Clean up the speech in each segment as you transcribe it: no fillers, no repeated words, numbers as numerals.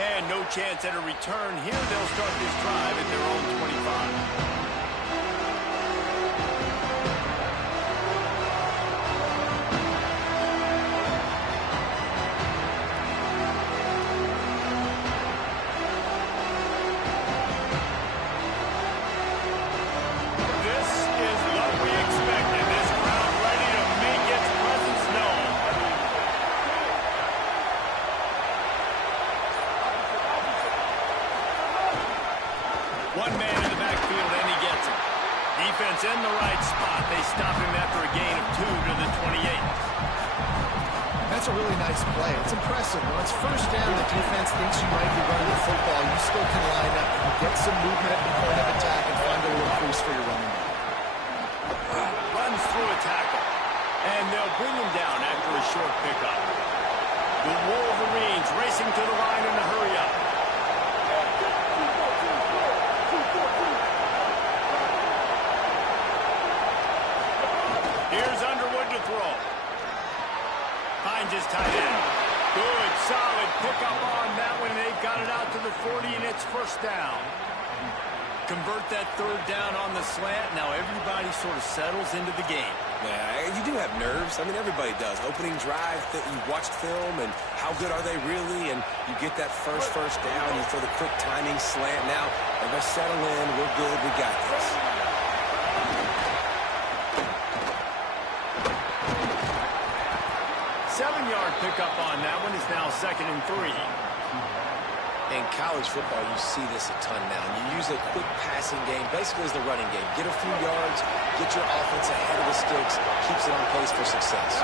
And no chance at a return here. They'll start this drive at their own 25. One man in the backfield, and he gets it. Defense in the right spot. They stop him after a gain of 2 to the 28. That's a really nice play. It's impressive. When it's first down, the defense thinks you might be running the football. You still can line up and get some movement at the point of attack and find a little crease for your running back. Runs through a tackle. And they'll bring him down after a short pickup. The Wolverines racing to the line in a hurry up. Here's Underwood to throw. Finds his tight end. Good, solid pickup on that one. They've got it out to the 40, and it's first down. Convert that third down on the slant. Now everybody sort of settles into the game. Yeah, you do have nerves. I mean, everybody does. Opening drive, you watched film, and how good are they really? And you get that first down. You throw the quick timing slant. Now, everybody settle in. We're good. We got this. 7-yard pickup on that one is now 2nd and 3. In college football, you see this a ton now. You use a quick passing game, basically as the running game. Get a few yards, get your offense ahead of the sticks, keeps it on pace for success.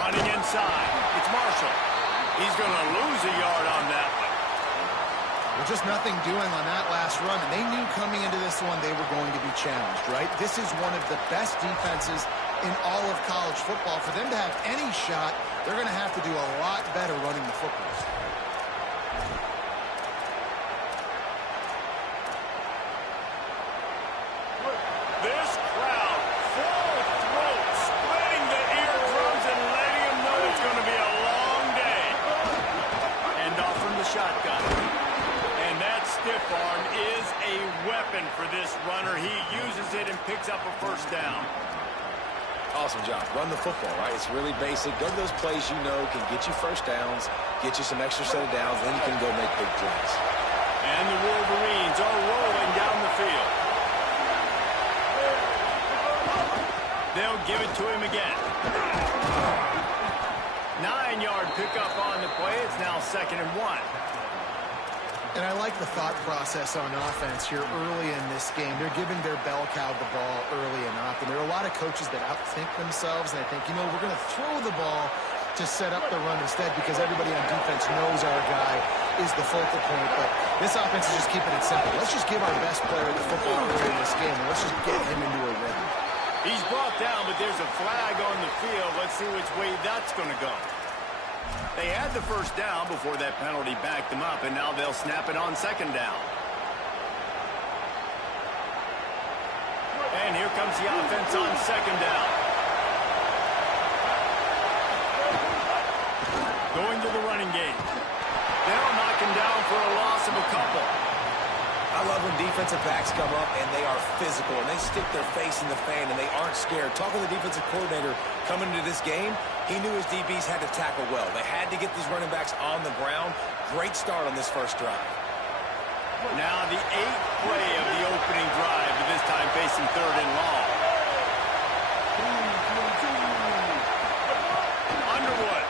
Running inside. It's Marshall. He's going to lose a yard on that one. Well, just nothing doing on that last run, and they knew coming into this one they were going to be challenged, right? This is one of the best defenses in all of college football. For them to have any shot, they're going to have to do a lot better running the football. This crowd, full throat, splitting the eardrums and letting them know it's going to be a long day. And off from the shotgun. And that stiff arm is a weapon for this runner. He uses it and picks up a first down. Awesome job. Run the football, right? It's really basic. Go to those plays you know can get you first downs, get you some extra set of downs, then you can go make big plays. And the Wolverines are rolling down the field. They'll give it to him again. 9-yard pickup on the play. It's now 2nd and 1. And I like the thought process on offense here early in this game. They're giving their bell cow the ball early enough. And there are a lot of coaches that outthink themselves. And I think, you know, we're going to throw the ball to set up the run instead because everybody on defense knows our guy is the focal point. But this offense is just keeping it simple. Let's just give our best player the football early in this game. And let's just get him into a rhythm. He's brought down, but there's a flag on the field. Let's see which way that's going to go. They had the first down before that penalty backed them up, and now they'll snap it on 2nd down. And here comes the offense on 2nd down. Going to the running game. They'll knock him down for a loss of a couple. I love when defensive backs come up and they are physical and they stick their face in the fan and they aren't scared. Talking to the defensive coordinator coming into this game, he knew his DBs had to tackle well. They had to get these running backs on the ground. Great start on this first drive. Now the 8th play of the opening drive, but this time facing 3rd and long. Underwood.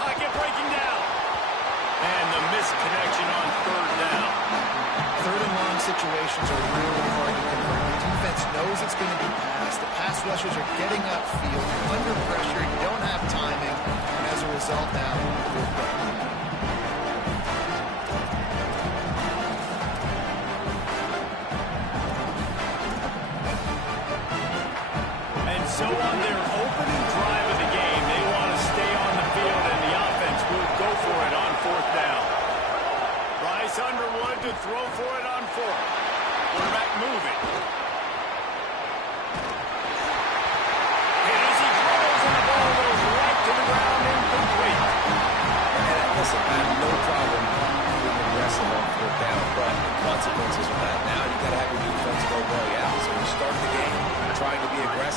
Pocket breaking down. And the missed connection on 3rd down. 3rd and long situations are really hard to convert. The defense knows it's going to be passed. The pass rushers are getting upfield. You're under pressure. You don't have timing. And as a result now, and so on their opening drive of the game, they want to stay on the field, and the offense will go for it on 4th down. Bryce Underwood to throw for it on 4th. Quarterback moving.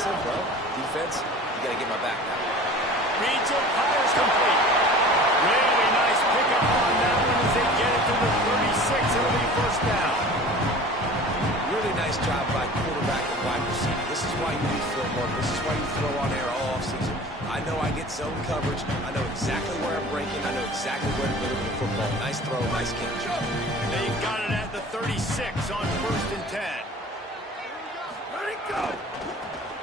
aggressive, well, defense, you got to get my back now. Reads it, fires complete. Really nice pickup on that one as they get it to the 36. It'll be first down. Really nice job by quarterback and wide receiver. This is why you do film work. This is why you throw on air all offseason. I know I get zone coverage. I know exactly where I'm breaking. I know exactly where to deliver the football. Nice throw, nice catch. They've got it at the 36 on 1st and 10. Let it go.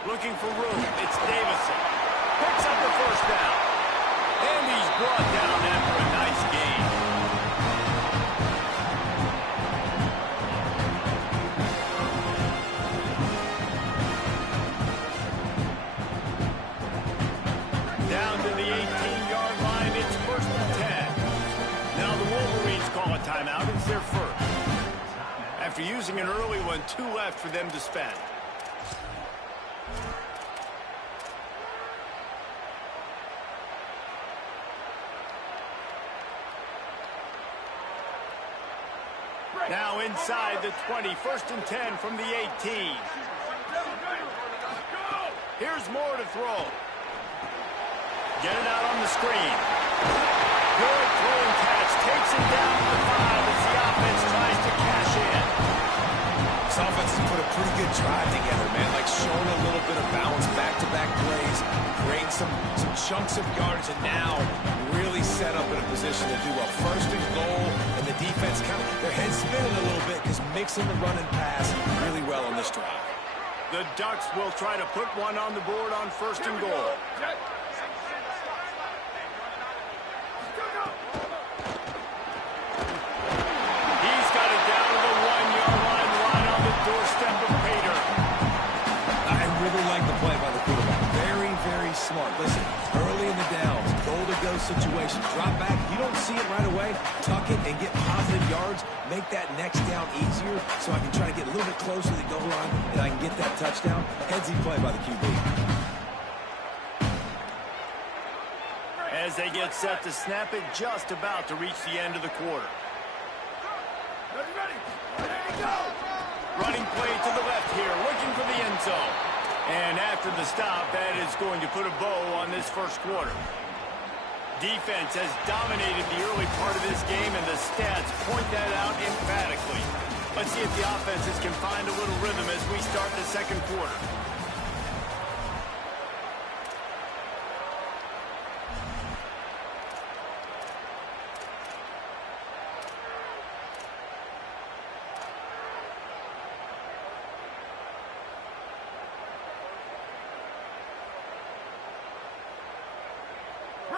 Looking for room. It's Davison. Picks up the first down. And he's brought down after a nice gain. Down to the 18-yard line. It's 1st and 10. Now the Wolverines call a timeout. It's their first. After using an early one, 2 left for them to spend. Now inside the 20, 1st and 10 from the 18. Here's Moore to throw. Get it out on the screen. Good throw and catch. Takes it down to the 5 as the offense tries to cash in. This offense has put a pretty good drive together, man. Like showing a little bit of balance, back-to-back plays, creating some chunks of yardage, and now really set up in a position to do a 1st and goal, and the defense kind of, their heads spinning a little bit because mixing the run and pass really well on this drive. The Ducks will try to put one on the board on 1st and goal. He's got it down to the 1-yard line, right on the doorstep of Pater. I really like the play by the quarterback. Very, very smart. Listen, early in the downs, goal-to-go situation. Drop back. If you don't see it right away, tuck it and get positive yards. Make that next down easier so I can try to get a little bit closer to the goal line and I can get that touchdown. Headsy play by the QB. As they get set to snap it, just about to reach the end of the quarter. Ready to go. Running play to the left here, looking for the end zone. And after the stop, that is going to put a bow on this first quarter. Defense has dominated the early part of this game, and the stats point that out emphatically. Let's see if the offenses can find a little rhythm as we start the second quarter.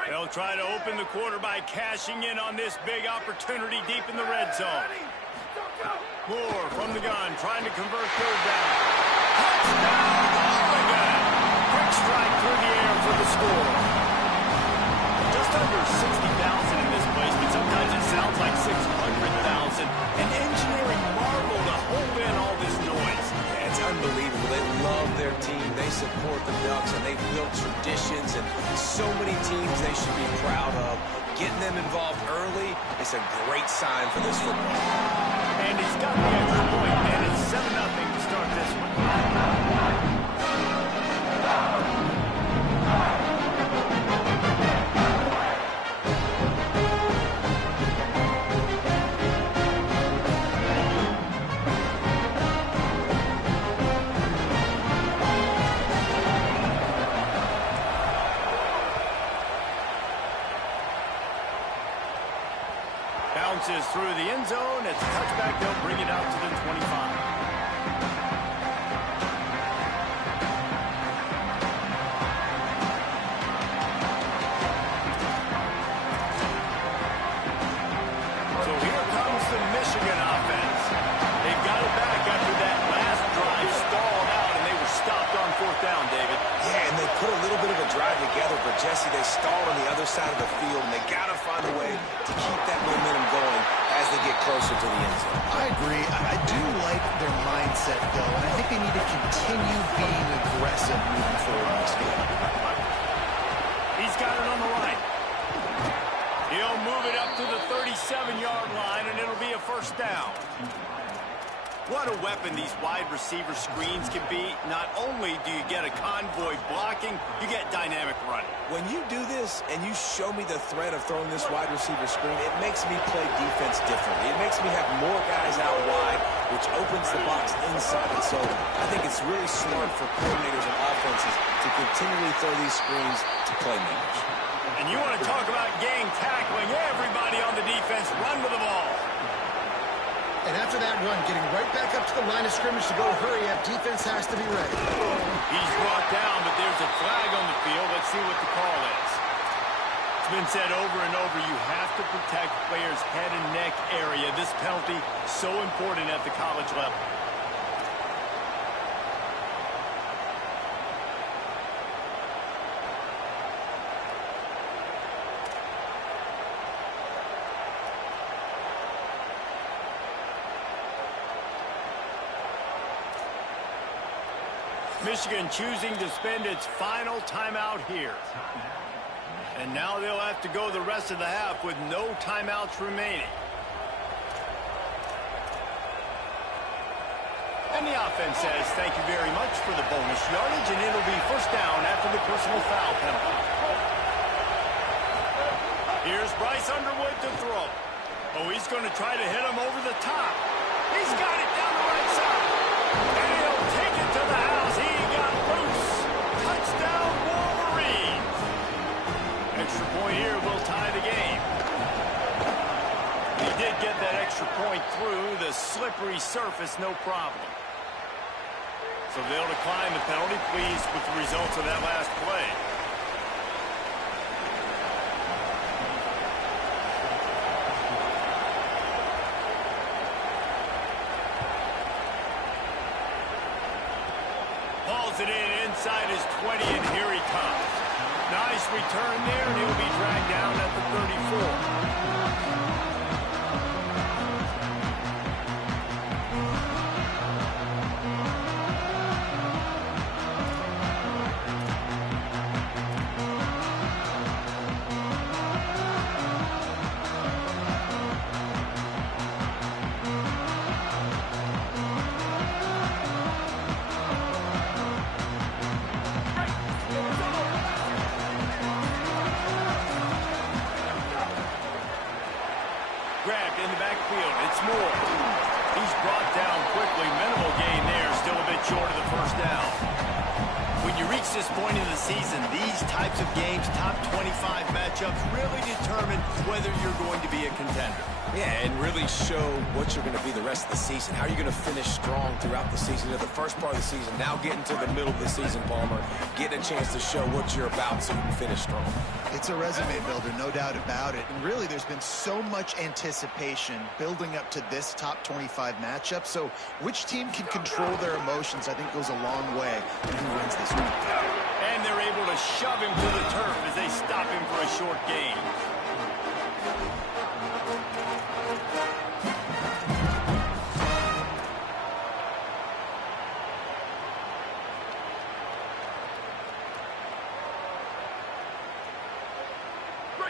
They'll try to open the quarter by cashing in on this big opportunity deep in the red zone. Moore from the gun, trying to convert 3rd down. Touchdown, Oregon! Quick strike through the air for the score. Just under 60,000 in this place, but sometimes it sounds like 600,000. An engineering marvel to hold in all this noise. It's unbelievable. They love their team. They support the Ducks, and they've built traditions and so many teams they should be proud of. Getting them involved early is a great sign for this football. And he's got the extra point, and it's 7-0 to start this one. Bounces through the end zone. It's a touchback. They'll bring it out to the 25. So here comes the Michigan offense. They've got it back after that last drive stalled out, and they were stopped on 4th down, David. Yeah, and they put a little bit of a drive together, but Jesse, they stalled on the other side of the field, and they got to find a way to keep that momentum going as they get closer to the end zone. I agree. I do like their mindset, though, and I think they need to continue being aggressive moving forward in this game. He's got it on the right. He'll move it up to the 37-yard line, and it'll be a 1st down. What a weapon these wide receiver screens can be. Not only do you get a convoy blocking, you get dynamic running. When you do this and you show me the threat of throwing this wide receiver screen, it makes me play defense differently. It makes me have more guys out wide, which opens the box inside. And so I think it's really smart for coordinators and offenses to continually throw these screens to playmakers. And you want to talk about gang tackling, everybody on the defense run with the ball. And after that run, getting right back up to the line of scrimmage to go hurry up, defense has to be ready. He's brought down, but there's a flag on the field. Let's see what the call is. It's been said over and over, you have to protect players' head and neck area. This penalty, so important at the college level. Michigan choosing to spend its final timeout here. And now they'll have to go the rest of the half with no timeouts remaining. And the offense says thank you very much for the bonus yardage, and it'll be first down after the personal foul penalty. Here's Bryce Underwood to throw. Oh, he's going to try to hit him over the top. He's got it down the right side. And he'll take it to the house. He got loose. Touchdown, Wolverines. Extra point here will tie the game. He did get that extra point through the slippery surface, no problem. So they'll decline the penalty, pleased with the results of that last play. Hauls it in inside his 20, and here he comes. Nice return there, and he'll be dragged down at the 34. Grabbed in the backfield. It's Moore. He's brought down quickly. Minimal gain there. Still a bit short of the first down. When you reach this point in the season, these types of games, top 25 matchups, really determine whether you're going to be a contender. Yeah, and really show what you're going to be the rest of the season. How are you going to finish strong throughout the season? You know, the first part of the season, now getting to the middle of the season, Palmer, getting a chance to show what you're about so you can finish strong. It's a resume builder, no doubt about it. And really, there's been so much anticipation building up to this top 25 matchup. So which team can control their emotions, I think, goes a long way in who wins this week. And they're able to shove him to the turf as they stop him for a short gain.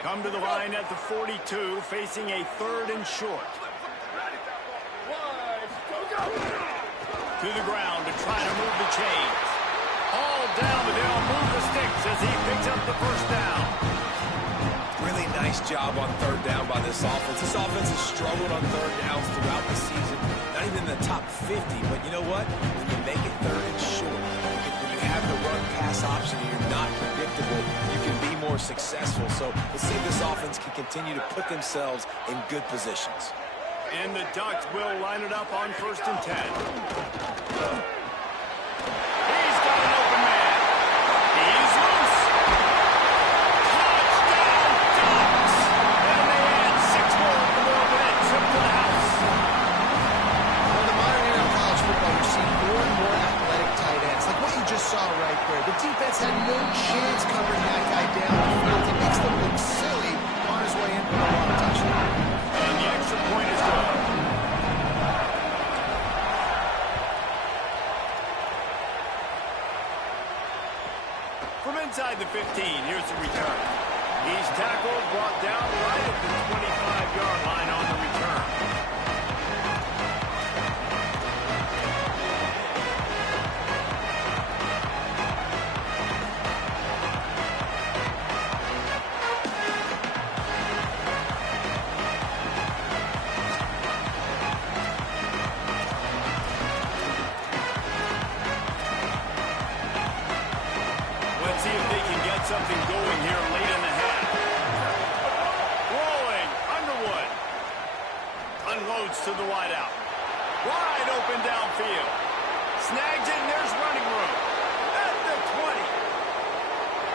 Come to the line at the 42, facing a 3rd and short. To the ground to try to move the chains. All down, but they'll move the sticks as he picks up the first down. Really nice job on 3rd down by this offense. This offense has struggled on 3rd downs throughout the season. Not even in the top 50, but you know what? When you make it 3rd and short, when you have the run-pass option and you're not predictable, you can be more successful. So let's see if this offense can continue to put themselves in good positions. And the Ducks will line it up on 1st and 10. He's got an open man. He's loose. Touchdown, Ducks! And they add 6 more to the board with that trip to the house. Well, in the modern era of college football, you're seeing more and more athletic tight ends. Like what you just saw right there. The defense had no chance covering that guy down the field. He makes them look silly on his way in for a long touchdown. And the extra point is good. From inside the 15, here's the return. He's tackled, brought down right at the 25-yard line on the return. something going here late in the half. Rolling, Underwood. Unloads to the wideout. Wide open downfield. Snags it, and there's running room. At the 20.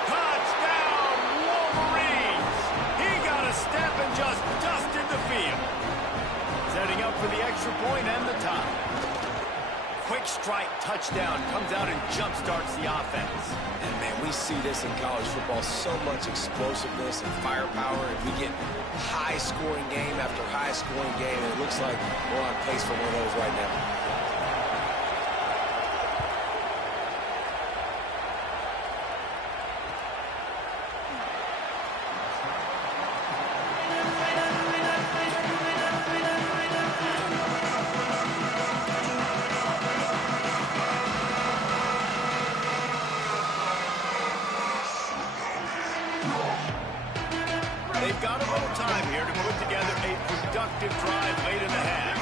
Touchdown, Wolverines. He got a step and just dusted the field. Setting up for the extra point and the tie. Quick strike touchdown comes out and jump-starts the offense. And, man, we see this in college football, so much explosiveness and firepower, and we get high-scoring game after high-scoring game, and it looks like we're on pace for one of those right now. They've got a little time here to put together a productive drive late in the half.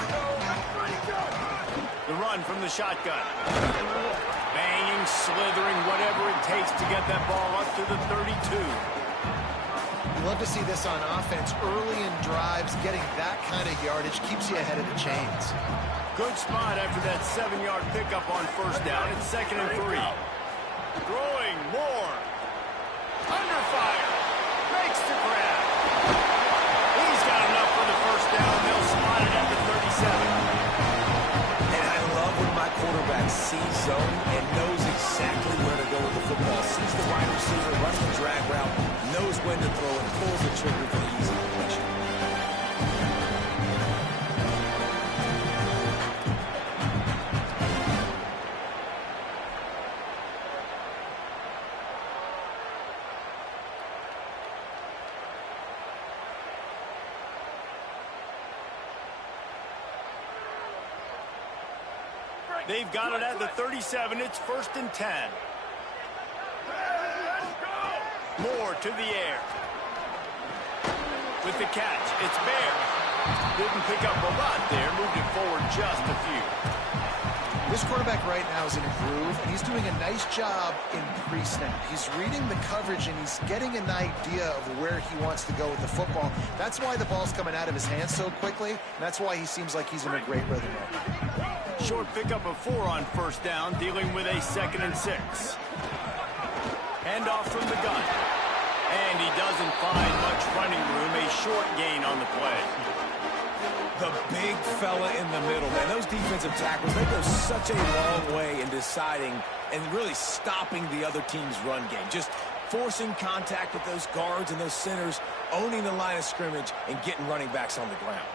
The run from the shotgun. Banging, slithering, whatever it takes to get that ball up to the 32. You love to see this on offense. Early in drives, getting that kind of yardage keeps you ahead of the chains. Good spot after that 7-yard pickup on first down. It's 2nd and 3. Throwing more. Under fire. Makes the grab. He's got enough for the first down. They'll spot it at the 37. And I love when my quarterback sees zone and knows exactly where to go with the football. Sees the wide receiver, runs the drag route, knows when to throw it, pulls the trigger for the easy completion. They've got it at the 37. It's 1st and 10. Moore to the air. With the catch, it's Bear. Didn't pick up a lot there. Moved it forward just a few. This quarterback right now is in a groove, and he's doing a nice job in pre-snap. He's reading the coverage, and he's getting an idea of where he wants to go with the football. That's why the ball's coming out of his hands so quickly, and that's why he seems like he's in a great rhythm right now. Short pickup of 4 on first down, dealing with a 2nd and 6. Handoff from the gun. And he doesn't find much running room. A short gain on the play. The big fella in the middle, man. Those defensive tackles, they go such a long way in deciding and really stopping the other team's run game. Just forcing contact with those guards and those centers, owning the line of scrimmage, and getting running backs on the ground.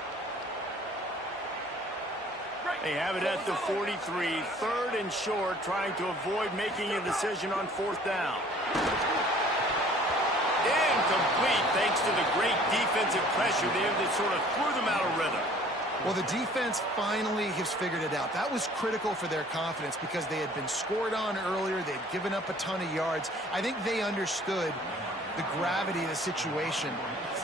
They have it at the 43, 3rd and short, trying to avoid making a decision on 4th down. Incomplete, thanks to the great defensive pressure there that sort of threw them out of rhythm. Well, the defense finally has figured it out. That was critical for their confidence because they had been scored on earlier. They'd given up a ton of yards. I think they understood the gravity of the situation.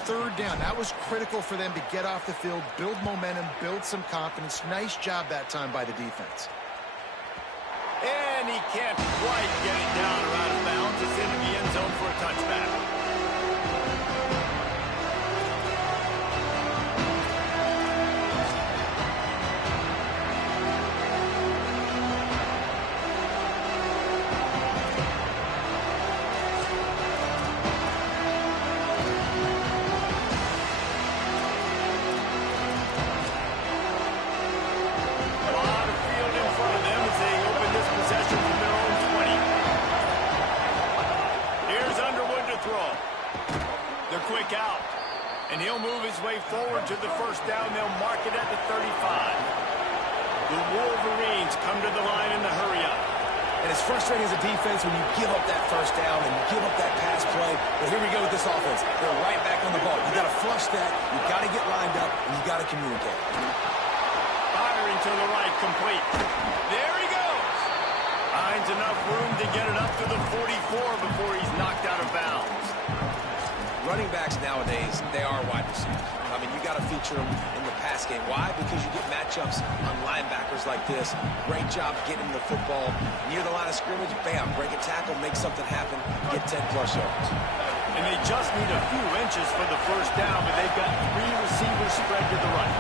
3rd down, that was critical for them to get off the field, build momentum, build some confidence. Nice job that time by the defense. And he can't quite get it down or out of bounds. It's into the end zone for a touchback. Quick out. And he'll move his way forward to the first down. They'll mark it at the 35. The Wolverines come to the line in the hurry-up. And it's frustrating as a defense when you give up that first down and you give up that pass play. But here we go with this offense. They're right back on the ball. You got to flush that. You got to get lined up, and you got to communicate. Firing to the right, complete. There he goes. Finds enough room to get it up to the 44 before he's knocked out of bounds. Running backs nowadays, they are wide receivers. I mean, you got to feature them in the pass game. Why? Because you get matchups on linebackers like this. Great job getting the football near the line of scrimmage. Bam, break a tackle, make something happen, get 10-plus yards. And they just need a few inches for the first down, but they've got 3 receivers spread to the right.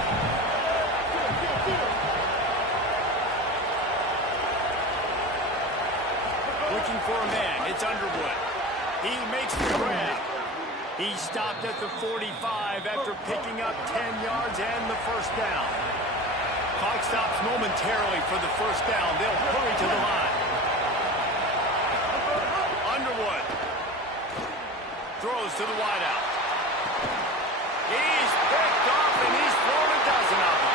Looking for a man. It's Underwood. He makes the grab. He stopped at the 45 after picking up 10 yards and the first down. Clock stops momentarily for the first down. They'll hurry to the line. Underwood throws to the wideout. He's picked off and he's thrown a dozen of them.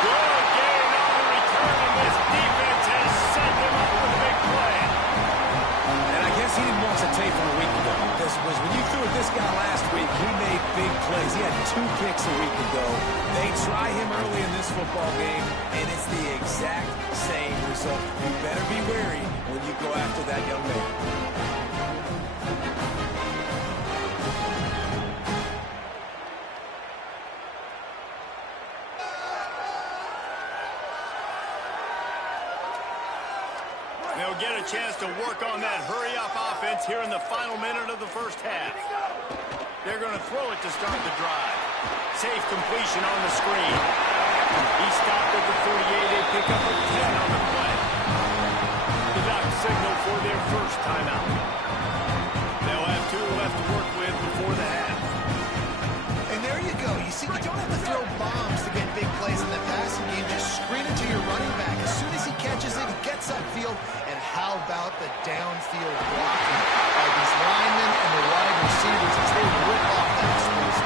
Good gain on the return, and this defense has set him up with a big play. And I guess he didn't watch the tape from a week ago. This was when you threw at this guy last week, he made big plays. He had 2 picks a week ago. They try him early in this football game, and it's the exact same result. You better be wary when you go after that young man. They'll get a chance to work on that hurry-up offense here in the final minute of the first half. They're going to throw it to start the drive. Safe completion on the screen. He stopped at the 38. They pick up a 10 on the play. The Ducks signal for their first timeout. They'll have 2 left to work with before the half. And there you go. You see, you don't have to throw bombs to get big plays in the passing game. Just screen it to your running back. As soon as he catches it, he gets upfield. And how about the downfield blocking by these linemen and the wide receivers as they rip off that space?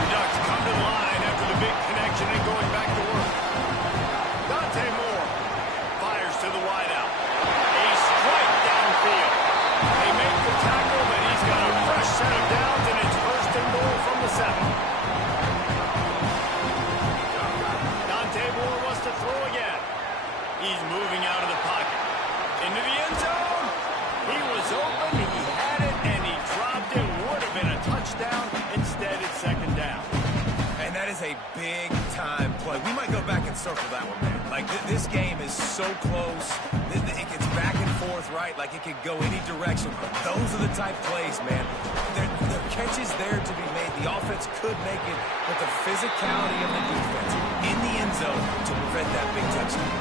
The Ducks come to the line after the big connection and going back to work. Dante Moore fires to the wideout. A strike downfield. They make the tackle, but he's got a fresh set of downs, and it's first and goal from the 7. Dante Moore wants to throw again. He's moving out of the pocket. Into the end zone. He was open, he had it, and he dropped it. Would have been a touchdown. Instead, it's second down. And that is a big-time play. We might go back and circle that one, man. Like, this game is so close. It gets back and forth, right? Like, it could go any direction. Those are the type plays, man. The catch is there to be made. The offense could make it, but the physicality of the defense in the end zone to prevent that big touchdown.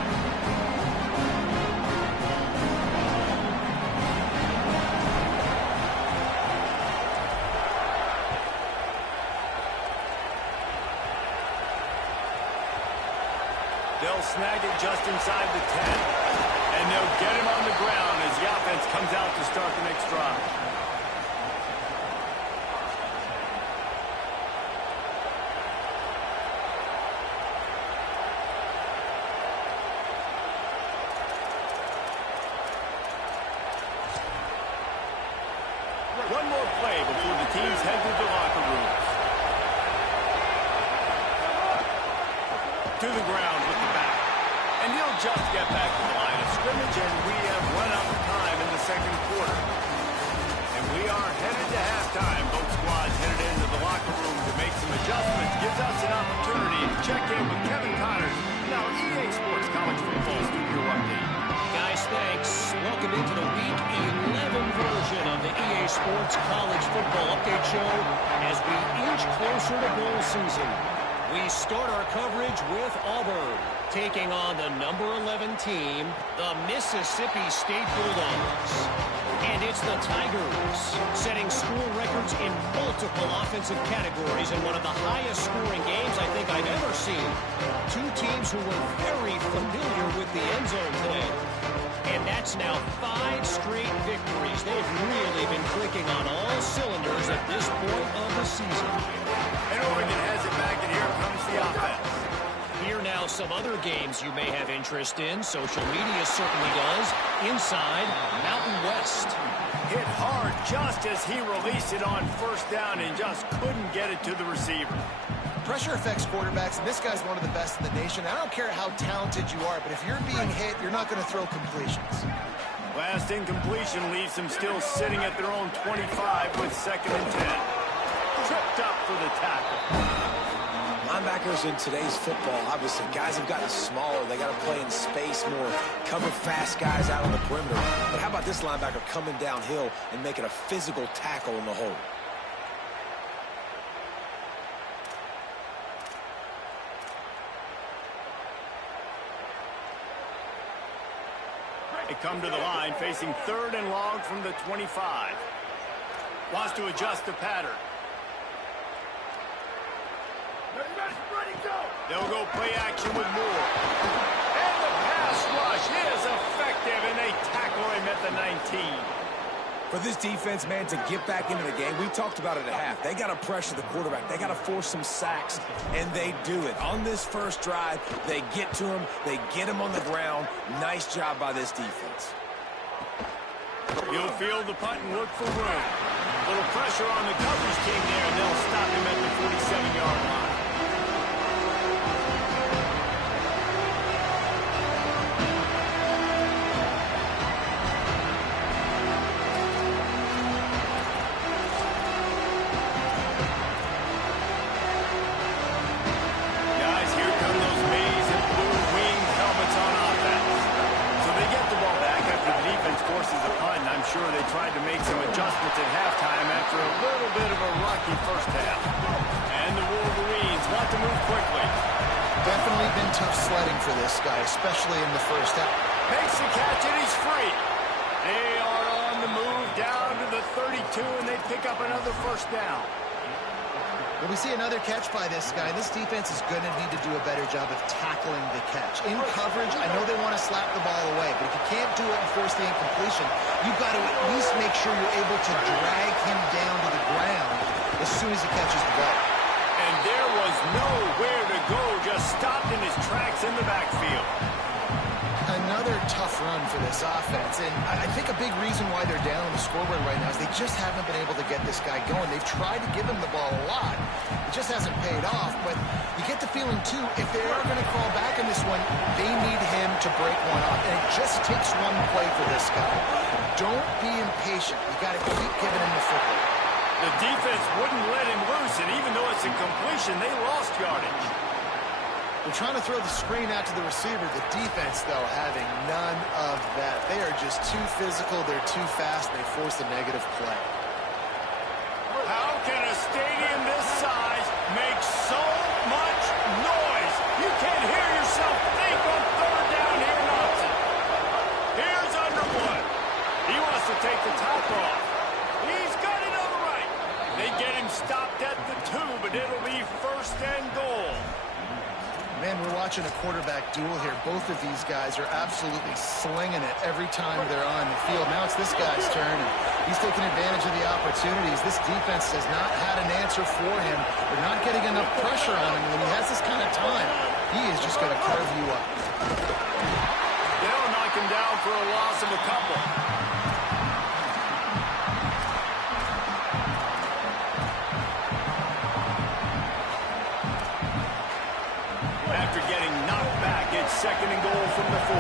They'll snag it just inside the 10. And they'll get him on the ground as the offense comes out to start the next drive. One more play before the teams head to the locker rooms. To the ground with the back. And he'll just get back to the line of scrimmage, and we have run out of time in the second quarter. And we are headed to halftime. Both squads headed into the locker room to make some adjustments. Gives us an opportunity to check in with Kevin Connors. Now, EA Sports College Football Studio Update. Guys, thanks. Welcome into the Week 11 version of the EA Sports College Football Update Show as we inch closer to bowl season. We start our coverage with Auburn, taking on the number 11 team, the Mississippi State Bulldogs. And it's the Tigers, setting school records in multiple offensive categories in one of the highest scoring games I think I've ever seen. 2 teams who were very familiar with the end zone today. And that's now 5 straight victories. They've really been clicking on all cylinders at this point of the season. And Oregon has it back, and here comes the offense. Here now some other games you may have interest in. Social media certainly does. Inside Mountain West. Hit hard just as he released it on first down and just couldn't get it to the receiver. pressure affects quarterbacks, and this guy's one of the best in the nation. I don't care how talented you are, but if you're being hit, you're not going to throw completions. Last incompletion leaves them still sitting at their own 25 with 2nd and 10. Tripped up for the tackle. Linebackers in today's football, obviously, guys have gotten smaller. They got to play in space more, cover fast guys out on the perimeter. But how about this linebacker coming downhill and making a physical tackle in the hole? They come to the line facing 3rd and long from the 25. Wants to adjust the pattern. They'll go play action with Moore. And the pass rush is effective, and they tackle him at the 19. For this defense, man, to get back into the game, we talked about it at half. They got to pressure the quarterback. They got to force some sacks, and they do it. On this first drive, they get to him. They get him on the ground. Nice job by this defense. He'll field the punt and look for room. Little pressure on the coverage team there, and they'll stop him at the 47-yard line. Sure, they tried to make some adjustments at halftime after a little bit of a rocky first half. And the Wolverines want to move quickly. Definitely been tough sledding for this guy, especially in the first half. Makes the catch and he's free. They are on the move down to the 32, and they pick up another first down. When we see another catch by this guy, this defense is going to need to do a better job of tackling the catch. In coverage, I know they want to slap the ball away, but if you can't do it and force the incompletion, you've got to at least make sure you're able to drag him down to the ground as soon as he catches the ball. And there was nowhere to go, just stopped in his tracks in the backfield. Another tough run for this offense, and I think a big reason why they're down on the scoreboard right now is they just haven't been able to get this guy going. They've tried to give him the ball a lot. It just hasn't paid off, but you get the feeling, too, if they are going to crawl back in this one, they need him to break one off, and it just takes one play for this guy. Don't be impatient. You got to keep giving him the football. The defense wouldn't let him loose, and even though it's incompletion, they lost yardage. They're trying to throw the screen out to the receiver. The defense, though, having none of that. They are just too physical. They're too fast. They force a negative play. How can a stadium this size make so much noise? You can't hear yourself think on 3rd down here, Nelson. Here's Underwood. He wants to take the top off. He's got it on the right. They get him stopped at the 2, but it'll be 1st and goal. Man, we're watching a quarterback duel here. Both of these guys are absolutely slinging it every time they're on the field. Now it's this guy's turn, and he's taking advantage of the opportunities. This defense has not had an answer for him. They're not getting enough pressure on him. When he has this kind of time, he is just going to carve you up. They'll knock him down for a loss of a couple. After getting knocked back, it's 2nd and goal from the 4.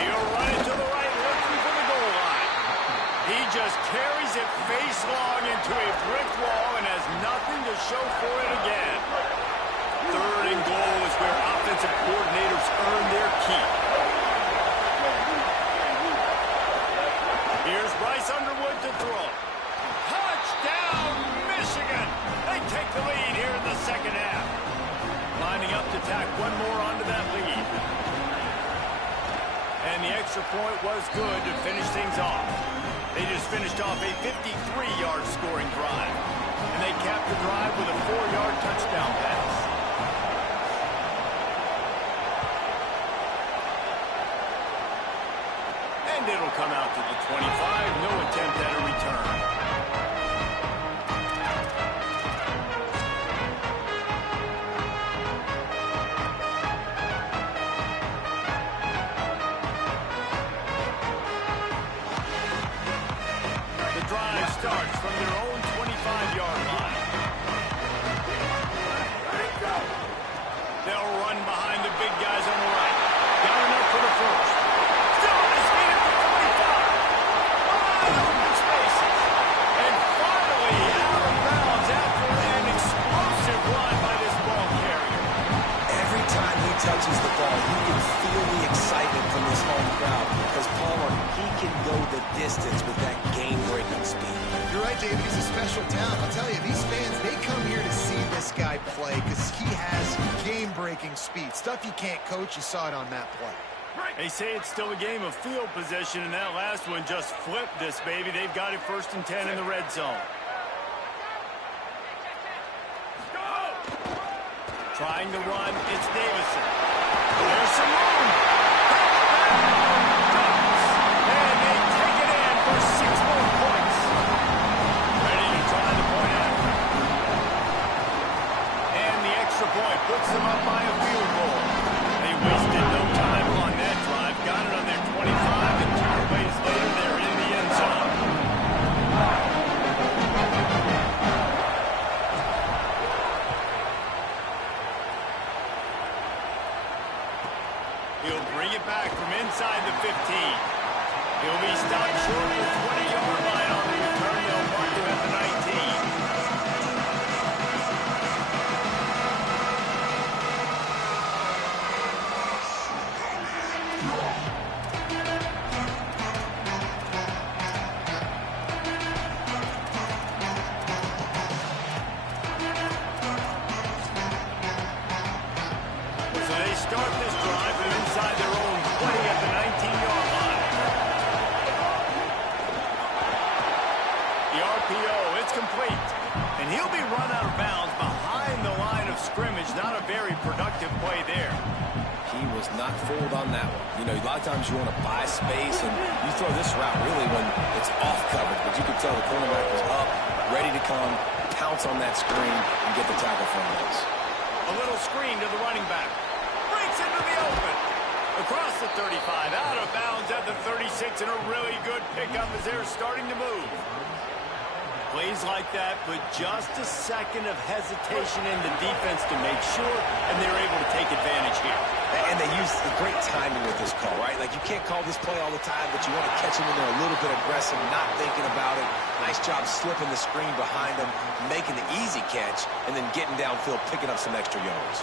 He'll run it to the right, looking for the goal line. He just carries it face long into a brick wall and has nothing to show for it again. 3rd and goal is where offensive coordinators earn their keep. Here's Bryce Underwood to throw. Touchdown, Michigan! They take the lead here in the 2nd half. Lining up to tack one more onto that lead. And the extra point was good to finish things off. They just finished off a 53-yard scoring drive. And they capped the drive with a 4-yard touchdown pass. And it'll come out to the 25. No attempt at a return. this home crowd because, Palmer, he can go the distance with that game-breaking speed. You're right, David. He's a special talent. I'll tell you, these fans, they come here to see this guy play because he has game-breaking speed. Stuff you can't coach. You saw it on that play. They say it's still a game of field position, and that last one just flipped this, baby. They've got it 1st and 10 in the red zone. Trying to run, it's Davison. There's some room. And they take it in for 6 more points. Ready to try the point after. And the extra point puts them up by a field goal. They wasted no time on that drive. Got it on their 25, and 2 plays later, they're in the end zone. He'll bring it back from inside the 15. He'll be stopped short of the 20-yard line on the return. They'll mark him at the 19. So they start this drive from inside their own 20 at the 19-yard line. The RPO, it's complete. And he'll be run out of bounds behind the line of scrimmage. Not a very productive play there. He was not fooled on that one. You know, a lot of times you want to buy space, and you throw this route really when it's off coverage. But you can tell the cornerback was up, ready to come, pounce on that screen, and get the tackle from this. A little screen to the running back. Breaks into the open. Across the 35, out of bounds at the 36, and a really good pickup as they're starting to move. Plays like that, but just a second of hesitation in the defense to make sure, and they're able to take advantage here. And they use the great timing with this call, right? Like, you can't call this play all the time, but you want to catch him when they're a little bit aggressive, not thinking about it. Nice job slipping the screen behind them, making the easy catch, and then getting downfield, picking up some extra yards.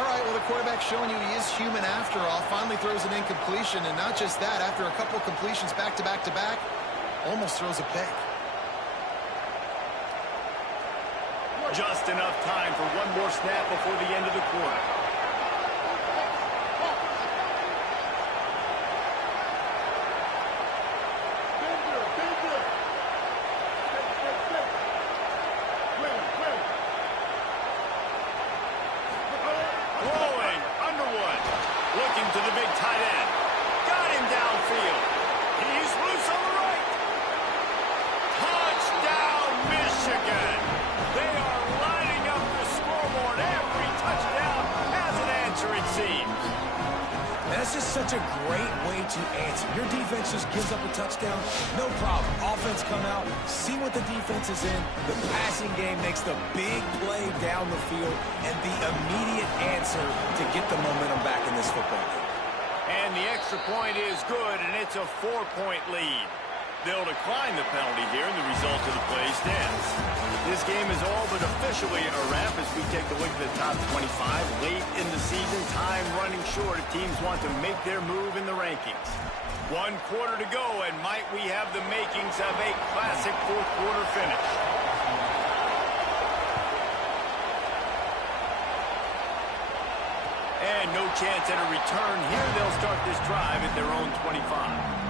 All right, well, the quarterback's showing you he is human after all. Finally throws an incompletion, and not just that, after a couple completions back-to-back-to-back, almost throws a pick. Just enough time for one more snap before the end of the quarter. Throwing, Underwood, looking to the big tight end. Got him downfield. He's loose on the right. Touchdown, Michigan. They are lining up the scoreboard. Every touchdown has an answer, it seems. That's just such a great way to answer. Your defense just gives up a touchdown, no problem. Offense come out, see what the defense is in. The passing game makes the big play down the field and the immediate answer to get the momentum back in this football game. And the extra point is good, and it's a 4-point lead. They'll decline the penalty here, and the result of the play stands. This game is all but officially a wrap as we take a look at the top 25. Late in the season, time running short if teams want to make their move in the rankings. 1 quarter to go, and might we have the makings of a classic fourth-quarter finish. And no chance at a return here. They'll start this drive at their own 25.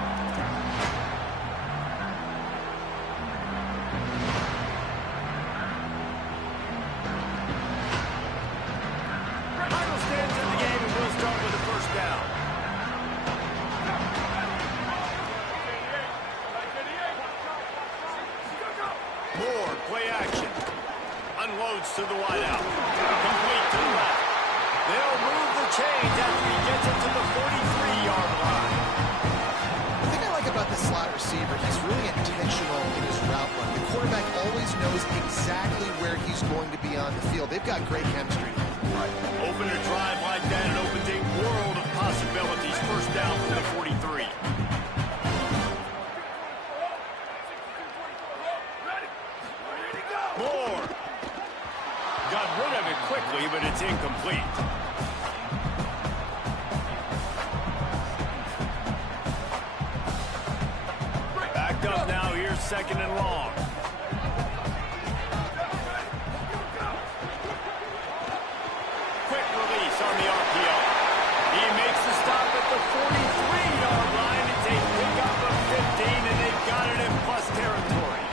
Unloads to the wideout. Complete to the left. They'll move the chains after he gets it to the 43-yard line. The thing I like about the slot receiver, he's really intentional in his route run. The quarterback always knows exactly where he's going to be on the field. They've got great chemistry. Right. Open a drive like that, it opens a world of possibilities. First down from the 43. Moore. Got rid of it quickly, but it's incomplete. second and long. Quick release on the RPO. He makes the stop at the 43-yard line. It's a pickup of 15, and they've got it in plus territory.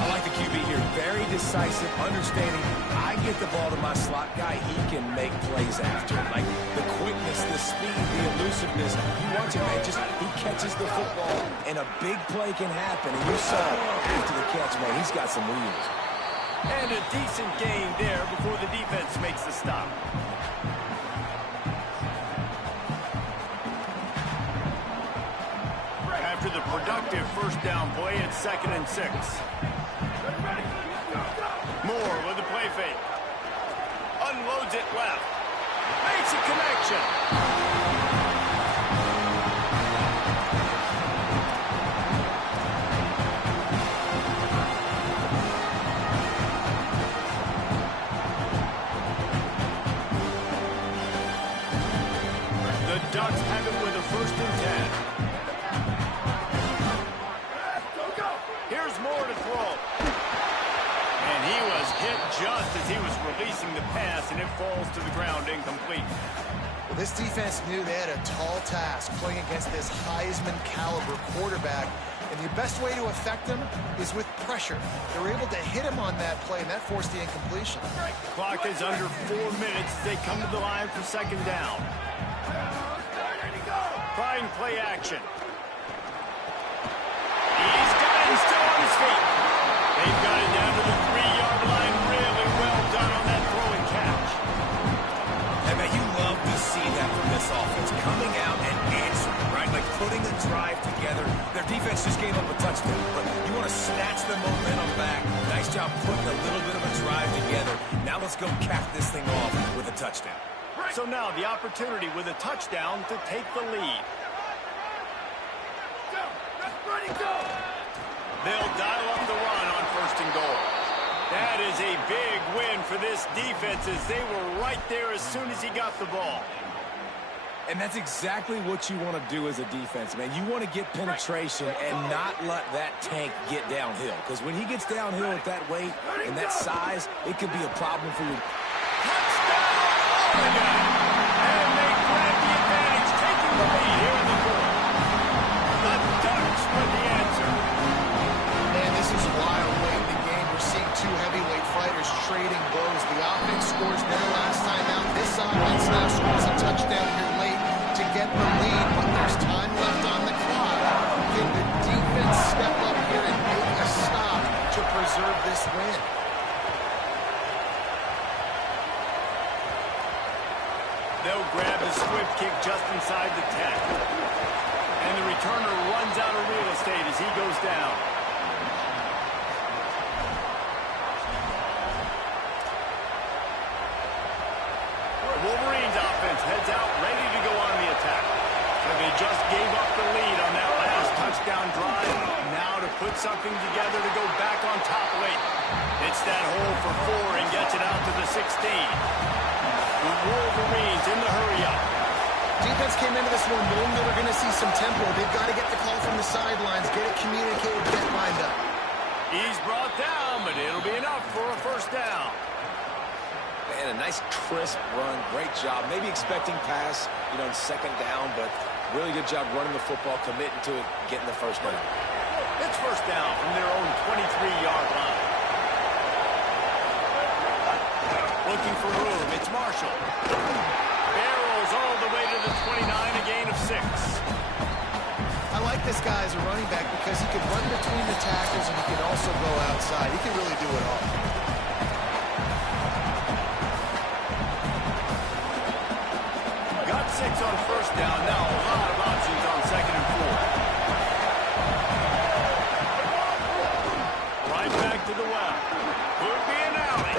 I like the QB here. Very decisive, understanding. I get the ball to my slot guy. He can make plays after it. Like the quickness, the speed, the elusiveness. You watch it, man. Just he catches the football, and a big play can happen. And you saw after the catch, man, he's got some wheels. And a decent gain there before the defense makes the stop. After the productive first down play, it's 2nd and 6. Moore with the play fake. Unloads it left. Makes a connection. The Ducks have it with a 1st and 10. Here's Moore to throw. And he was hit just as he was releasing the pass, and it falls to the ground incomplete. Well, this defense knew they had a tall task playing against this Heisman-caliber quarterback, and the best way to affect him is with pressure. They were able to hit him on that play, and that forced the incompletion. Clock is under 4 minutes as they come to the line for 2nd down. Trying play action. He's got it, he's still on his feet. They've got it down to the 3-yard line. Really well done on that throw and catch. And man, you love to see that from this offense. Coming out and answering, right? Like putting a drive together. Their defense just gave up a touchdown, but you want to snatch the momentum back. Nice job putting a little bit of a drive together. Now let's go cap this thing off with a touchdown. So now the opportunity with a touchdown to take the lead. They'll dial up the run on 1st and goal. That is a big win for this defense as they were right there as soon as he got the ball. And that's exactly what you want to do as a defense, man. You want to get penetration and not let that tank get downhill. Because when he gets downhill at that weight and that size, it could be a problem for you. Touchdown, Oregon! And they grab the advantage, taking the lead here in the 4th. The Ducks with the answer. Man, this is wild late in the game. We're seeing two heavyweight fighters trading blows. The offense scores better last time out. This offense now scores a touchdown here late to get the lead, but there's time left on the clock. Can the defense step up here and make a stop to preserve this win? They'll grab the swift kick just inside the 10. And the returner runs out of real estate as he goes down. Wolverines offense heads out, ready to go on the attack. And they just gave up the lead on that last touchdown drive. Now to put something together to go back on top late. It's that hole for 4 and gets it out to the 16. The Wolverines in the hurry-up. Defense came into this one knowing they were going to see some tempo. They've got to get the call from the sidelines, get it communicated, get lined up. He's brought down, but it'll be enough for a 1st down. And a nice crisp run. Great job. Maybe expecting pass, in 2nd down, but really good job running the football, committing to it, getting the 1st down. It's 1st down from their own 23-yard line. Looking for room. It's Marshall. Barrels all the way to the 29, a gain of 6. I like this guy as a running back because he can run between the tackles and he can also go outside. He can really do it all. Got 6 on 1st down. Now a lot of options on 2nd and 4. Right back to the well. Could be an alley.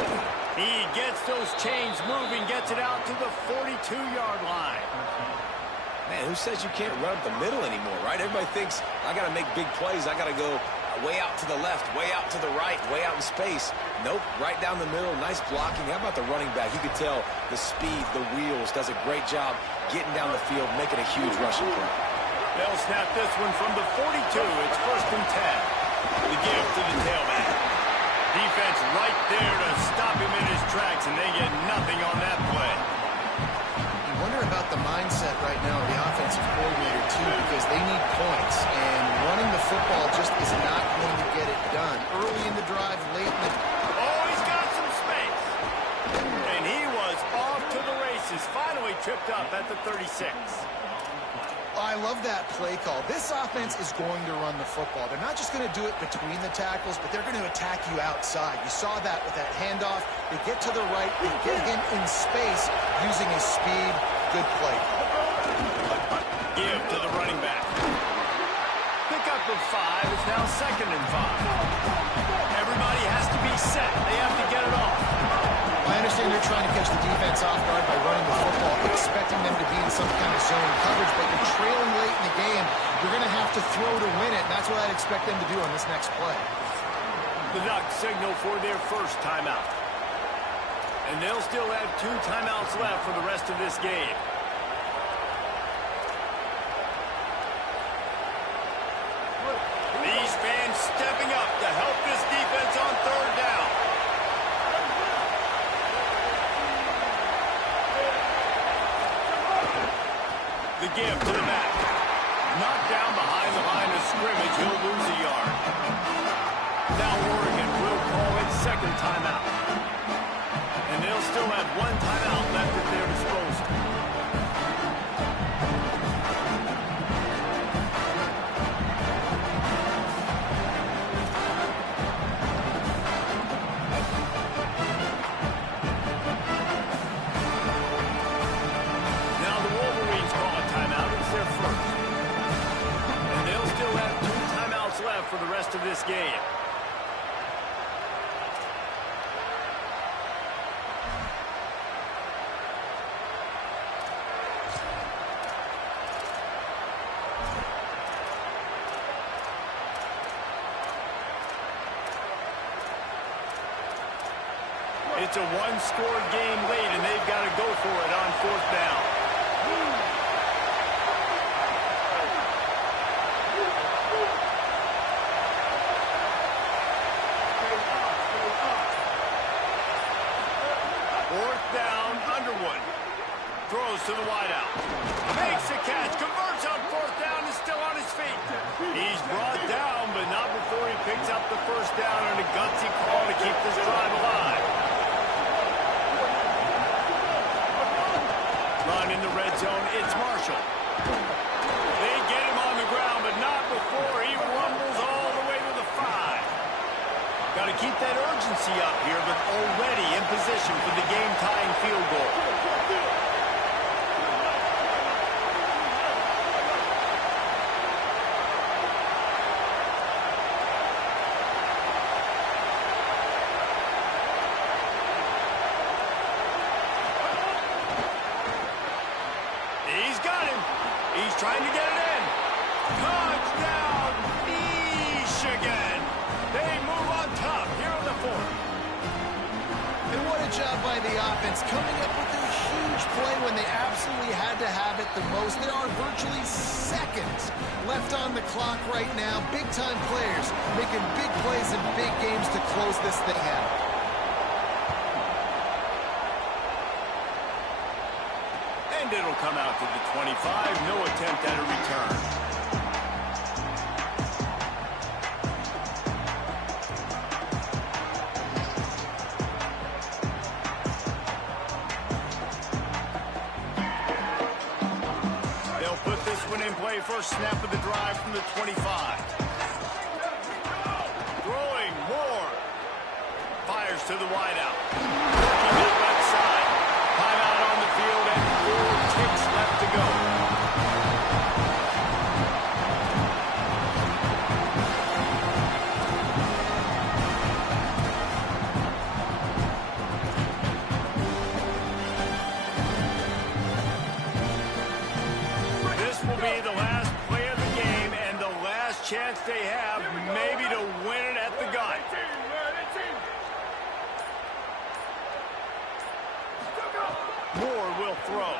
He gets those chains moving, gets it out to the 42-yard line. Man, who says you can't run up the middle anymore, right? Everybody thinks, I got to make big plays. I got to go way out to the left, way out to the right, way out in space. Nope, right down the middle. Nice blocking. How about the running back? You could tell the speed, the wheels, does a great job getting down the field, making a huge rushing play. They'll snap this one from the 42. It's 1st and 10. The give to the tailback. Defense right there to stop him in his tracks, and they get nothing on that play. You wonder about the mindset right now of the offensive coordinator, too, because they need points, and running the football just is not going to get it done. Early in the drive, late in the... Oh, he's got some space. And he was off to the races, finally tripped up at the 36. I love that play call. This offense is going to run the football. They're not just going to do it between the tackles, but they're going to attack you outside. You saw that with that handoff. They get to the right. They get him in space using his speed. Good play call. Give to the running back. Pick up of 5. It's now 2nd and 5. Everybody has to be set. They have to get it off. I understand they're trying to catch the defense off guard by running the football, expecting them to be in some kind of zone coverage, but you're trailing late in the game. You're going to have to throw to win it, and that's what I'd expect them to do on this next play. The Ducks signal for their first timeout. And they'll still have 2 timeouts left for the rest of this game. These fans stepping up to help this defense on 3rd down. The give to the back. Knocked down behind the line of scrimmage. He'll lose a yard. Now Oregon will call its 2nd timeout. And they'll still have 1 timeout left at their disposal. Now the Wolverines call a timeout. It's their first. And they'll still have 2 timeouts left for the rest of this game. It's a 1-score game late, and they've got to go for it on 4th down. Fourth down, Underwood. Throws to the wideout. Makes the catch, converts on 4th down, is still on his feet. He's brought down, but not before he picks up the 1st down and a gutsy call to keep this drive alive. Run in the red zone, it's Marshall. They get him on the ground, but not before he rumbles all the way to the 5. Got to keep that urgency up here, but already in position for the game-tying field goal. He's got him. He's trying to get it in. Touchdown, Michigan. They move on top here on the 4th. And what a job by the offense, coming up with a huge play when they absolutely had to have it the most. There are virtually seconds left on the clock right now. Big-time players making big plays in big games to close this thing out. And it'll come out to the 25. No attempt at a return. They'll put this one in play. First snap of the drive from the 25. Throwing more. Fires to the wideout. Working that left side. Timeout on the field and 4 ticks left to go. This will be the last play of the game and the last chance they have maybe to win it at the gun. Moore will throw.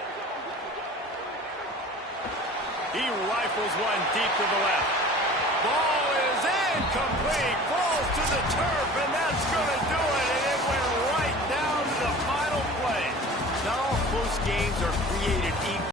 He rifles one deep to the left. Ball is in. Incomplete. Falls to the turf, and that's going to do it. And it went right down to the final play. Not all close games are created equal.